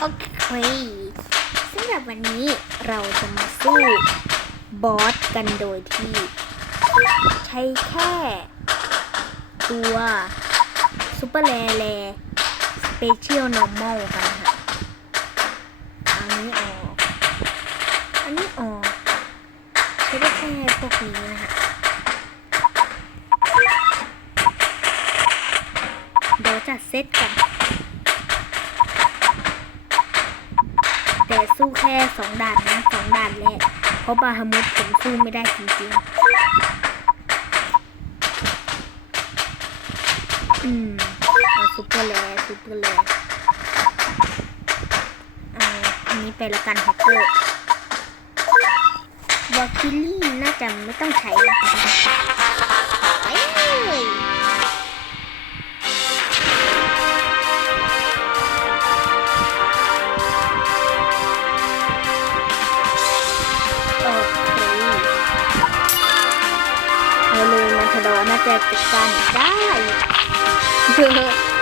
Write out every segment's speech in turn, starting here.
โอเคสำหรับวันนี้เราจะมาสู้บอสกันโดยที่ ใช้แค่ ตัวซูเปอร์แรแรสเปเชียลนอร์มอลกันค่ะ อันนี้ออก อันนี้ออกใช้ได้แค่พวกนี้นะคะเดี๋ยวจัดเซตกัน แต่สู้แค่สองด่านนะสองด่านแรกเพราะบาฮามุดผมสู้ไม่ได้จริงๆ อืมเอาซุปเปอร์แลซุปเปอร์แลอาอันนี้ไปละกันแฮกเกอร์วอลคิลี่น่าจะไม่ต้องใช้นะไป ทดอ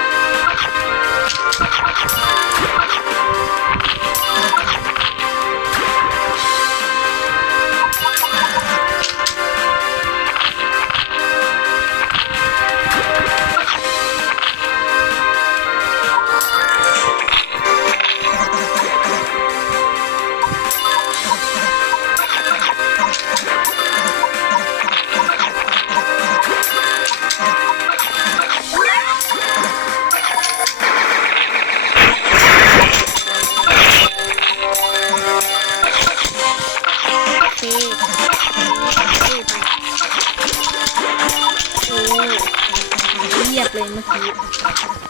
เรียบเลยเมื่อกี้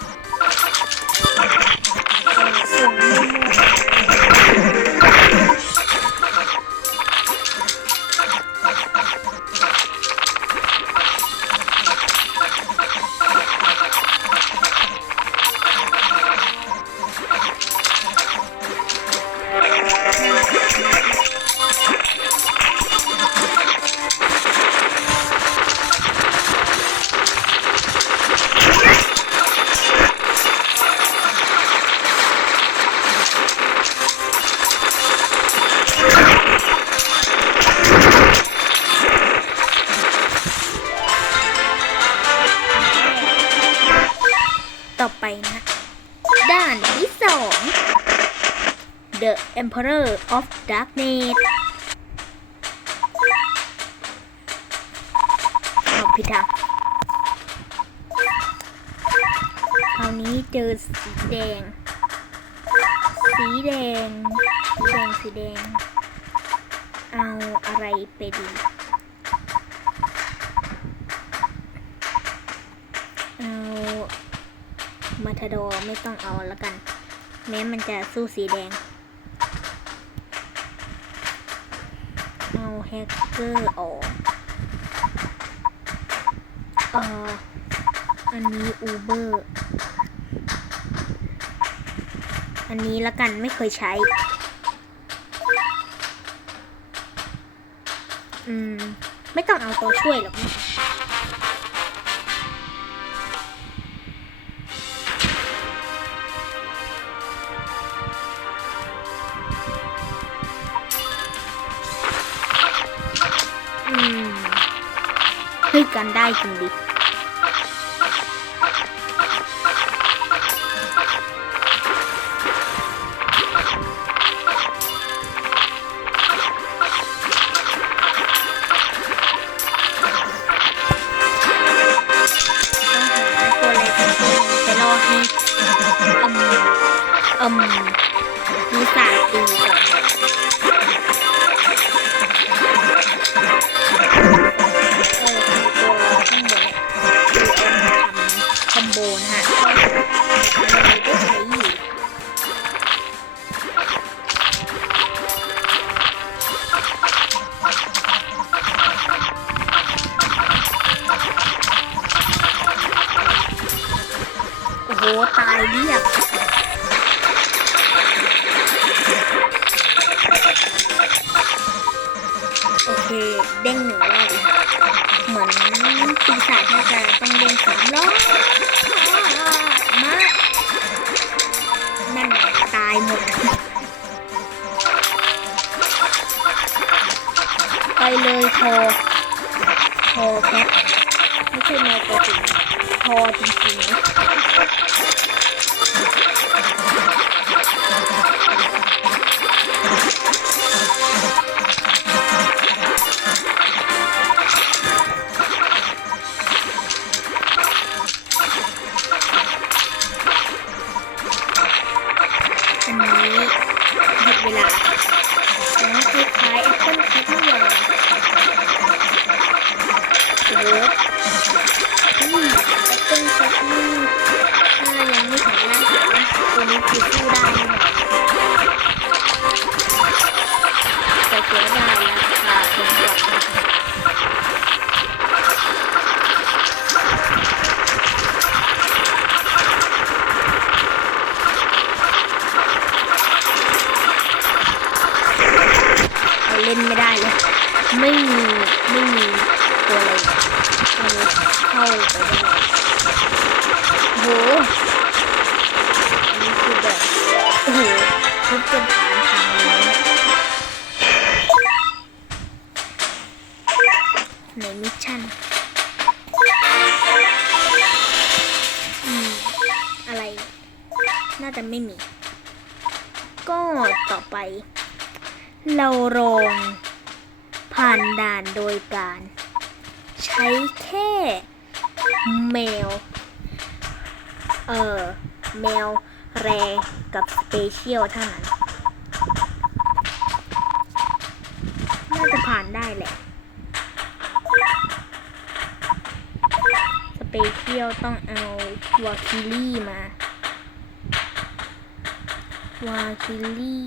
ต่อไปนะ ด้านที่สอง The Emperor of Darkness เอาพิทักษ์คราวนี้เจอสีแดง สีแดง สีแดง สีแดง เอาอะไรไปดี เอา มาทาดอไม่ต้องเอาแล้วกัน แม้มันจะสู้สีแดง เอาแฮกเกอร์ออกเอ่ออันนี้อูเบอร์อันนี้ละกันไม่เคยใช้ อืม ไม่ต้องเอาตัวช่วยหรอกนะ กันได้จริงดิ ในมิชชั่นอืมอะไร น่าจะไม่มี ก็ต่อไป เราลองผ่านด่านโดยการ ใช้แค่แมว เออแมวแรกับสเปเชียลเท่านั้น น่าจะผ่านได้แหละ สเปเชียลต้องเอาวาคิลี่มาวาคิลี่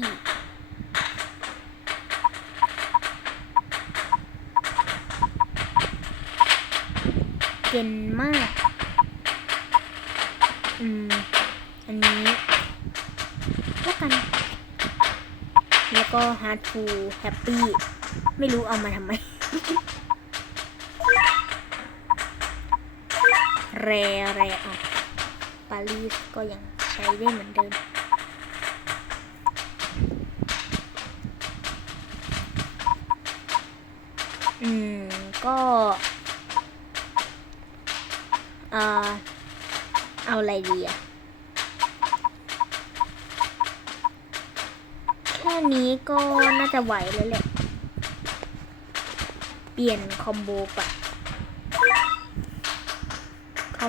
เก่นมาก อืม อันนี้แล้วกัน แล้วก็ hard to happy ไม่รู้เอามาทำไม แรแรอะปารีสก็ยังใช้ได้เหมือนเดิม อืม ก็เอ่อเอาอะไรดีอะแค่นี้ก็น่าจะไหวแล้วแหละ เปลี่ยนคอมโบปะ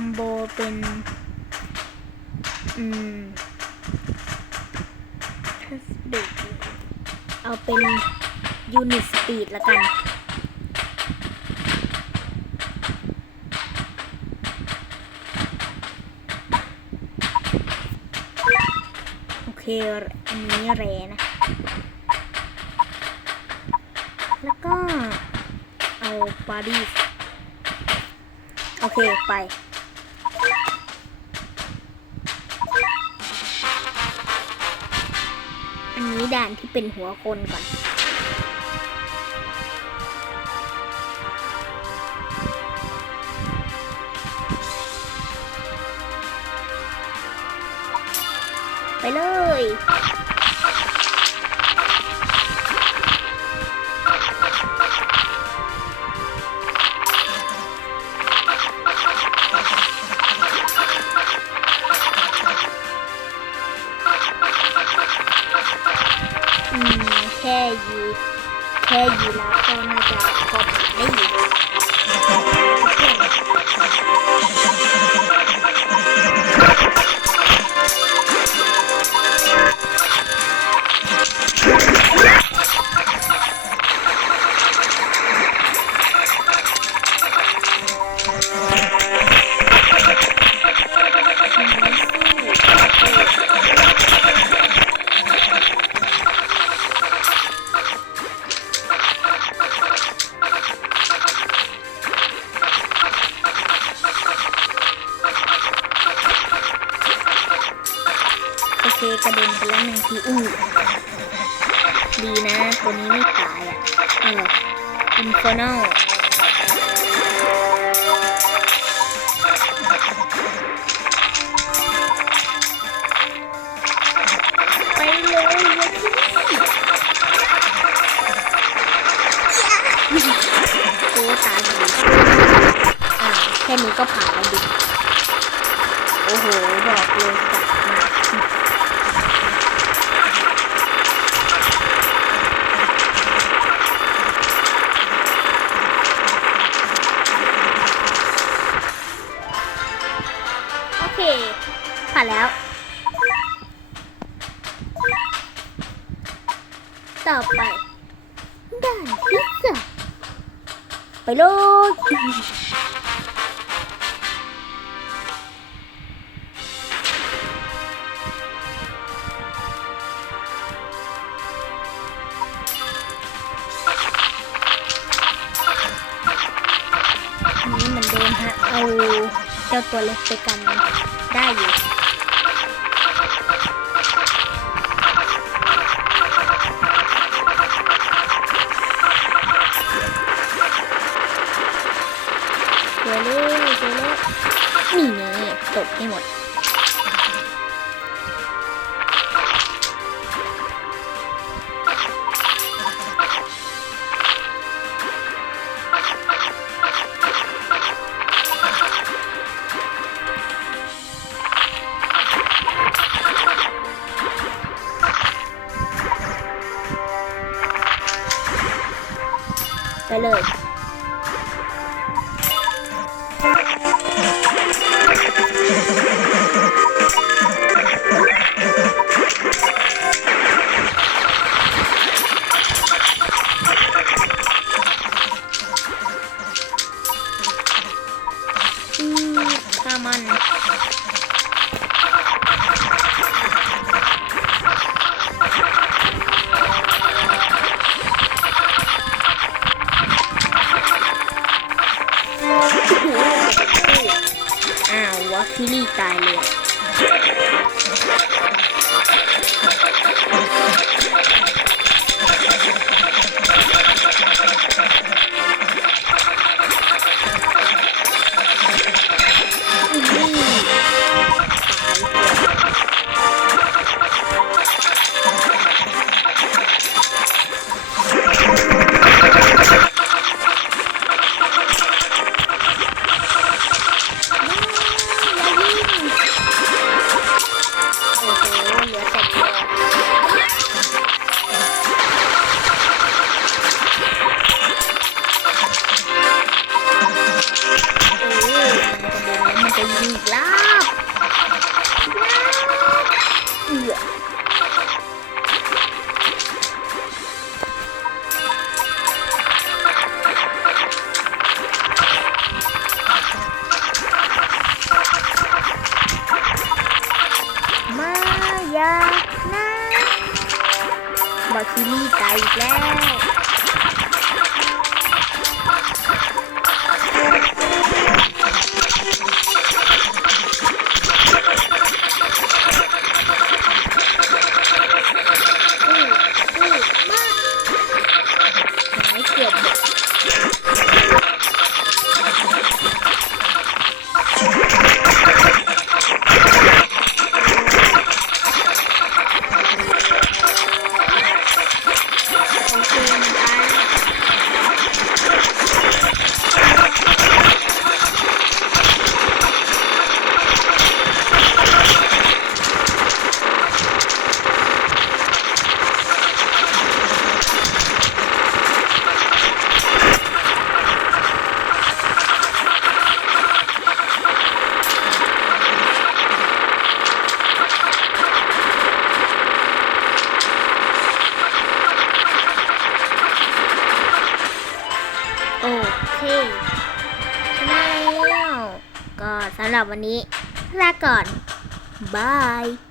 มโบเป็น อืมถ้าเด็กเอาเป็นยูนิตสปีดละกัน โอเค อันนี้แรนะ แล้วก็เอาปารีสโอเค ไป นี้ด่านที่เป็นหัวคนก่อน ไปเลย มแค่ยีแค่ยีราฟ เอออินฟอร์นลไปเลยเว้ยตัวตายเลยอ่าแค่นี้ก็ผ่านแล้วดิ เคผ่านแล้ว ต่อไปด่านที่สามไปเลยอันนี้เหมือนเดิมฮะเอา เจ้าตัวเล็กไปกันได้อยู่เจอเลยเจอเลยนี่ไงตกให้หมด บาคิลี่ตายอีกแล้วสู้สู้มากหายเกือบหมด หรับวันนี้ลาก่อน บาย